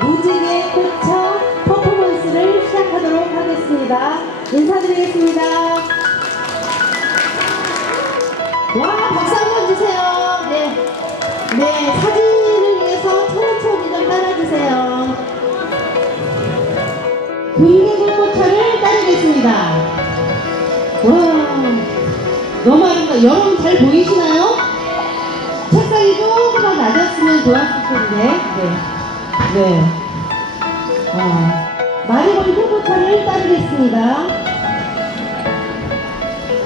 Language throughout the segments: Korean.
무진의 꽃차 퍼포먼스를 시작하도록 하겠습니다. 인사드리겠습니다. 와 박수 한번 주세요. 네, 네 사진을 위해서 천천히 좀 따라주세요. 군객의 꽃차를 따르겠습니다. 와 너무 아름다 여러분 잘 보이시나요? 책상이 조금만 낮았으면 좋았을 텐데 네. 네. 아, 마리볼 후보차를 따르겠습니다.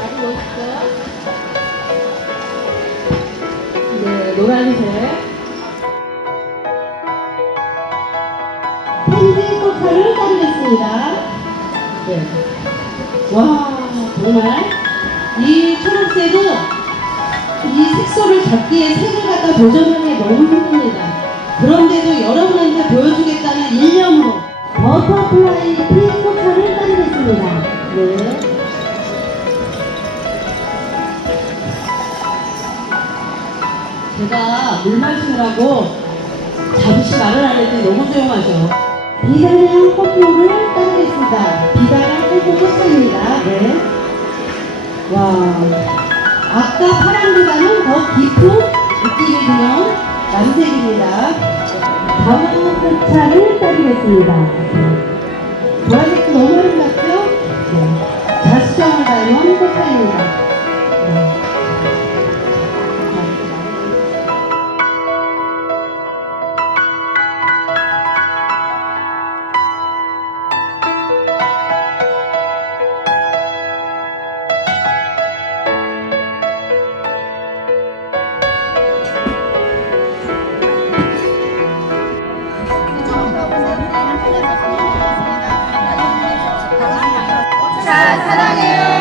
아주 멋있죠? 네, 노란색. 펜지 포차를 따르겠습니다. 네. 와, 정말 이 초록색은 이 색소를 잡기에 색을 갖다 도전하기 너무 힘듭니다. 그런데도 여러분한테 보여주겠다는 일념으로 버터플라이 피코차를 따르겠습니다. 네. 제가 물 마시느라고 잠시 말을 안 했더니 너무 조용하죠. 비단향 뽀뽀를 따르겠습니다. 비단향 뽀뽀 코차입니다. 네. 와. 아까 파랑보다는 더 깊은 느낌이 드는 남색입니다. 다음 포차를 따르겠습니다. 보라색도 너무 아름답죠? 네. 자수정을 닮은 포차입니다. 자, 사랑해요.